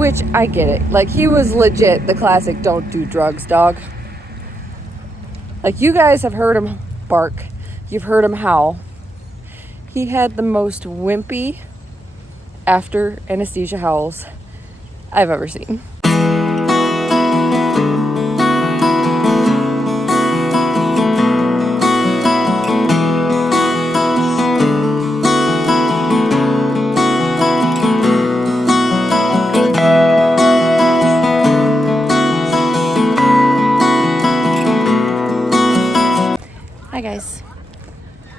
which I get it. Like, he was legit the classic don't do drugs dog. Like, you guys have heard him bark. You've heard him howl. He had the most wimpy after anesthesia howls I've ever seen. Hi guys,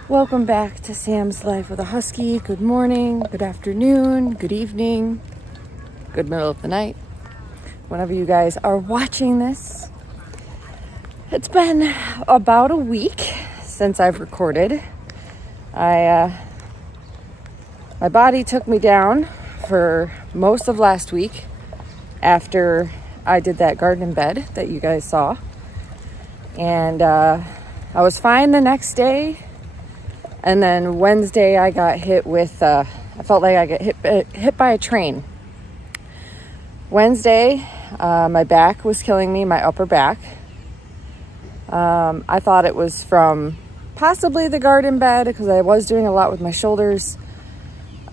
welcome back to Sam's Life with a Husky. Good morning, good afternoon, good evening, good middle of the night, whenever you guys are watching this. It's been about a week since I've recorded. My body took me down for most of last week after I did that garden bed that you guys saw, and I was fine the next day, and then Wednesday I got hit with, I felt like I got hit by a train. Wednesday, my back was killing me, my upper back. I thought it was from possibly the garden bed because I was doing a lot with my shoulders.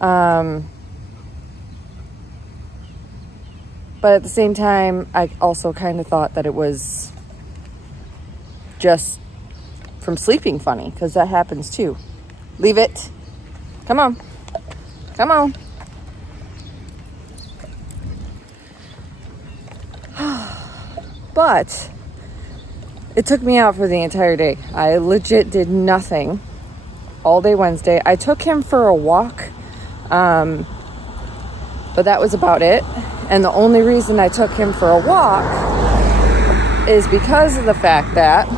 But at the same time, I also kind of thought that it was just from sleeping funny, because that happens too. Leave it. Come on. Come on. But it took me out for the entire day. I legit did nothing all day Wednesday. I took him for a walk, but that was about it. And the only reason I took him for a walk is because of the fact that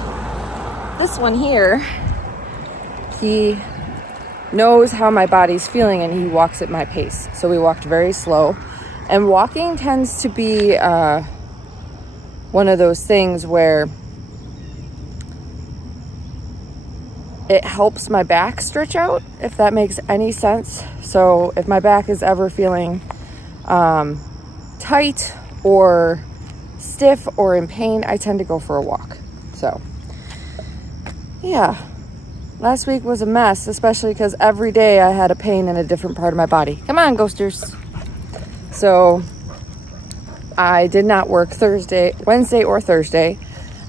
this one here, he knows how my body's feeling and he walks at my pace. So we walked very slow. And walking tends to be one of those things where it helps my back stretch out, if that makes any sense. So if my back is ever feeling tight or stiff or in pain, I tend to go for a walk. So yeah, last week was a mess, especially because every day I had a pain in a different part of my body. Come on, ghosters. So I did not work Wednesday or Thursday.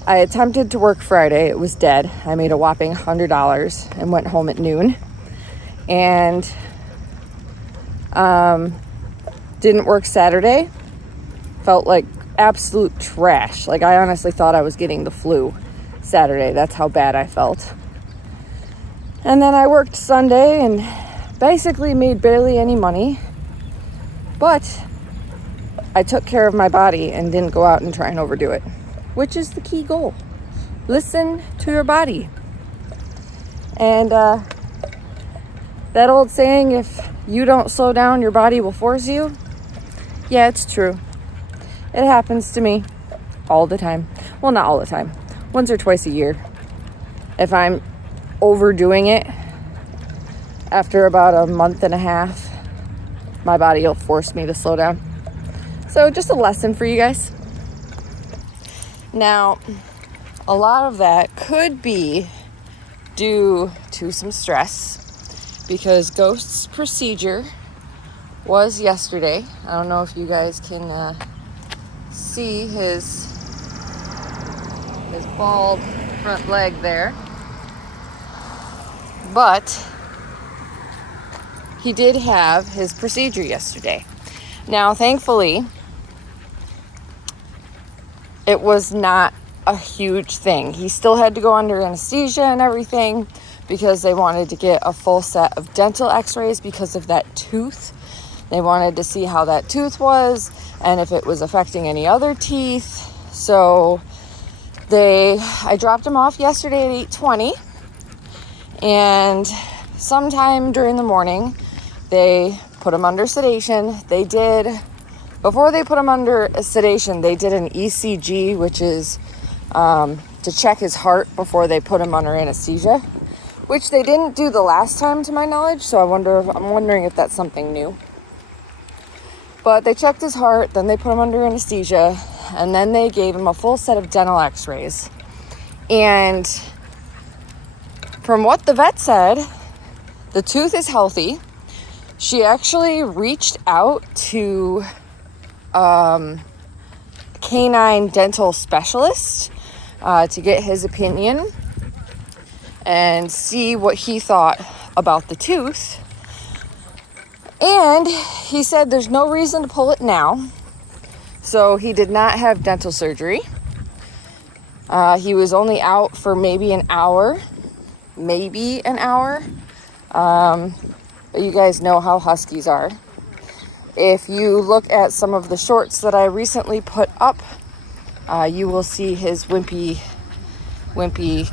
I attempted to work Friday. It was dead. I made a whopping $100 and went home at noon. And didn't work Saturday. Felt like absolute trash. Like, I honestly thought I was getting the flu Saturday. That's how bad I felt. And then I worked Sunday and basically made barely any money. But I took care of my body and didn't go out and try and overdo it, which is the key goal. Listen to your body. And that old saying, if you don't slow down, your body will force you. Yeah, it's true. It happens to me all the time. Well, not all the time. Once or twice a year. If I'm overdoing it, after about a month and a half, my body will force me to slow down. So just a lesson for you guys. Now, a lot of that could be due to some stress because Ghost's procedure was yesterday. I don't know if you guys can see his bald front leg there, but he did have his procedure yesterday. Now, thankfully, it was not a huge thing. He still had to go under anesthesia and everything because they wanted to get a full set of dental x-rays because of that tooth. They wanted to see how that tooth was and if it was affecting any other teeth. So I dropped him off yesterday at 8:20, and sometime during the morning they put him under sedation. Before they put him under sedation, they did an ECG, which is to check his heart before they put him under anesthesia, which they didn't do the last time to my knowledge. So I'm wondering if that's something new. But they checked his heart, then they put him under anesthesia, and then they gave him a full set of dental x-rays. And from what the vet said, the tooth is healthy. She actually reached out to canine dental specialist to get his opinion and see what he thought about the tooth. And he said there's no reason to pull it now. So he did not have dental surgery. He was only out for maybe an hour. But you guys know how Huskies are. If you look at some of the shorts that I recently put up, you will see his wimpy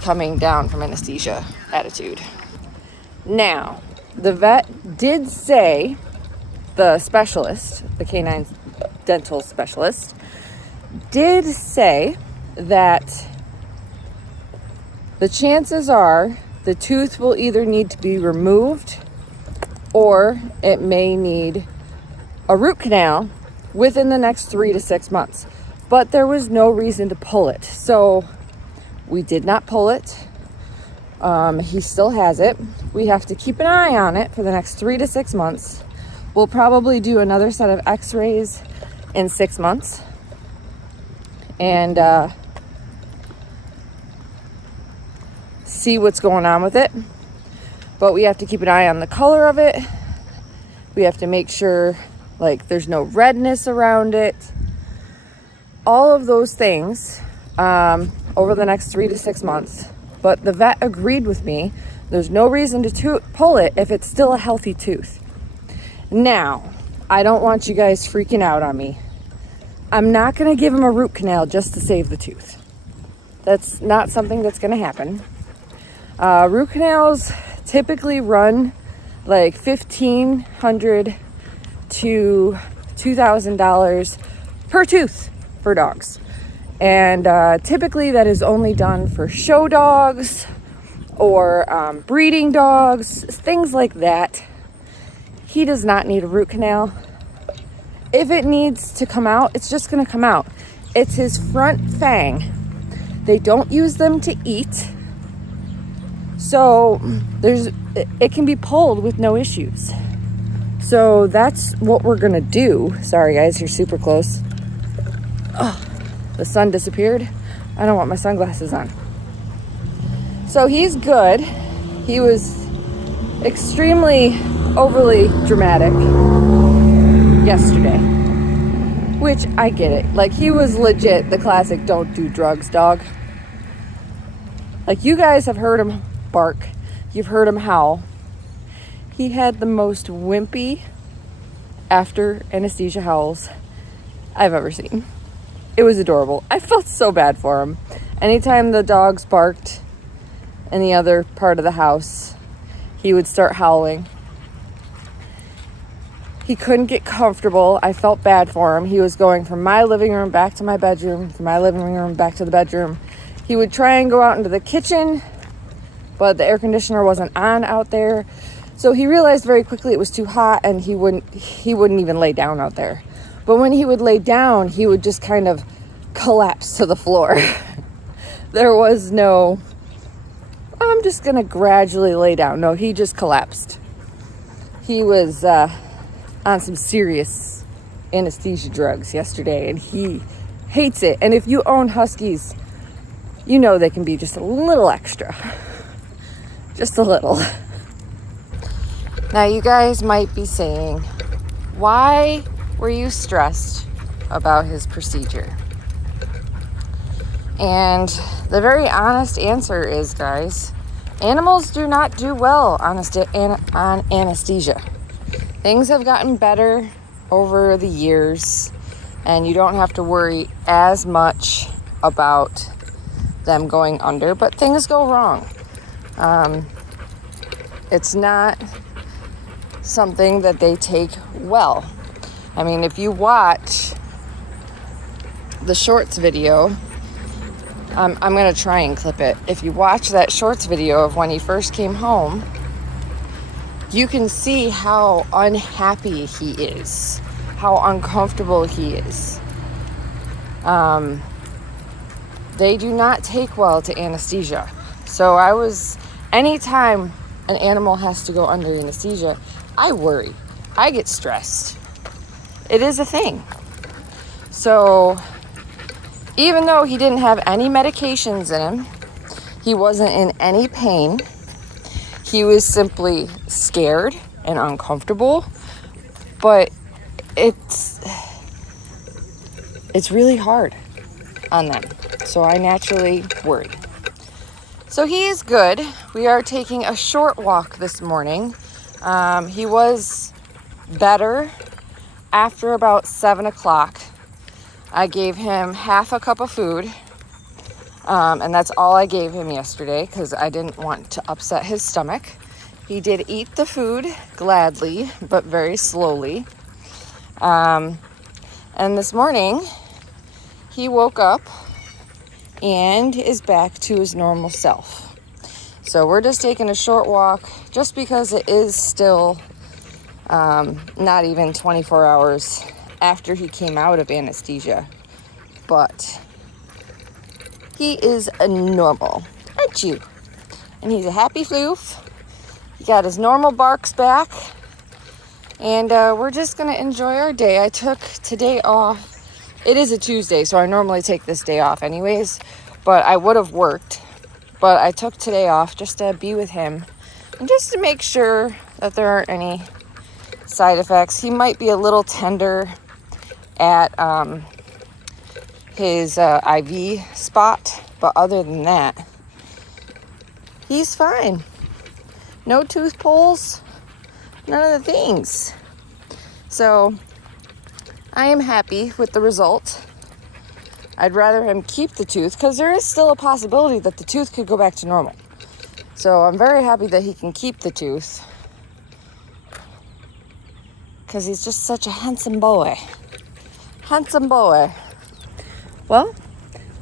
coming down from anesthesia attitude. Now, the vet did say, the specialist, the canine dental specialist, did say that the chances are the tooth will either need to be removed or it may need a root canal within the next 3 to 6 months. But there was no reason to pull it. So we did not pull it. He still has it. We have to keep an eye on it for the next 3 to 6 months. We'll probably do another set of x-rays in 6 months. And see what's going on with it. But we have to keep an eye on the color of it. We have to make sure there's no redness around it. All of those things over the next 3 to 6 months. But the vet agreed with me. There's no reason to pull it if it's still a healthy tooth. Now, I don't want you guys freaking out on me. I'm not going to give him a root canal just to save the tooth. That's not something that's going to happen. Root canals typically run like $1,500 to $2,000 per tooth for dogs. And typically that is only done for show dogs or breeding dogs, things like that. He does not need a root canal. If it needs to come out, it's just going to come out. It's his front fang. They don't use them to eat. So it can be pulled with no issues. So that's what we're going to do. Sorry guys, you're super close. Oh, the sun disappeared. I don't want my sunglasses on. So he's good. He was extremely overly dramatic yesterday, which I get it. He was legit the classic don't do drugs dog. You guys have heard him bark. You've heard him howl. He had the most wimpy after anesthesia howls I've ever seen. It was adorable. I felt so bad for him. Anytime the dogs barked in the other part of the house, he would start howling. He couldn't get comfortable. I felt bad for him. He was going from my living room back to my bedroom, from my living room back to the bedroom. He would try and go out into the kitchen, but the air conditioner wasn't on out there. So he realized very quickly it was too hot and he wouldn't even lay down out there. But when he would lay down, he would just kind of collapse to the floor. There was no, I'm just going to gradually lay down. No, he just collapsed. He was on some serious anesthesia drugs yesterday and he hates it. And if you own Huskies, you know they can be just a little extra. Just a little. Now you guys might be saying, why were you stressed about his procedure? And the very honest answer is, guys, animals do not do well on anesthesia. Things have gotten better over the years, and you don't have to worry as much about them going under, but things go wrong. It's not something that they take well. I mean, if you watch the shorts video, I'm going to try and clip it. If you watch that shorts video of when he first came home, you can see how unhappy he is how uncomfortable he is. They do not take well to anesthesia. So anytime an animal has to go under anesthesia, I worry. I get stressed. It is a thing. So even though he didn't have any medications in him, he wasn't in any pain, he was simply scared and uncomfortable. But it's really hard on them. So I naturally worry. So he is good. We are taking a short walk this morning. He was better after about 7 o'clock. I gave him half a cup of food. And that's all I gave him yesterday because I didn't want to upset his stomach. He did eat the food gladly, but very slowly. And this morning, he woke up and is back to his normal self. So we're just taking a short walk just because it is still not even 24 hours after he came out of anesthesia. But he is a normal, aren't you? And he's a happy floof. He got his normal barks back. And we're just going to enjoy our day. I took today off. It is a Tuesday, so I normally take this day off anyways. But I would have worked. But I took today off just to be with him. And just to make sure that there aren't any side effects. He might be a little tender at his IV spot. But other than that, he's fine. No tooth pulls. None of the things. So I am happy with the result. I'd rather him keep the tooth because there is still a possibility that the tooth could go back to normal. So I'm very happy that he can keep the tooth because he's just such a handsome boy. Handsome boy. Well,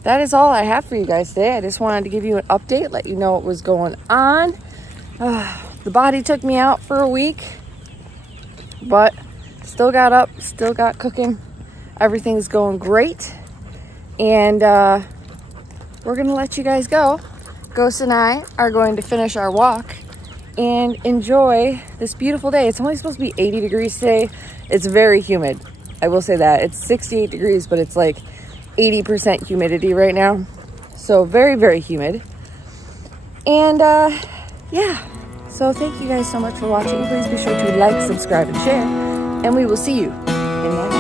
that is all I have for you guys today. I just wanted to give you an update, let you know what was going on. The body took me out for a week, but still got up, still got cooking. Everything's going great. And we're going to let you guys go. Ghost and I are going to finish our walk and enjoy this beautiful day. It's only supposed to be 80 degrees today. It's very humid. I will say that. It's 68 degrees, but it's like 80% humidity right now. So very, very humid. And yeah. So thank you guys so much for watching. Please be sure to like, subscribe, and share. And we will see you in my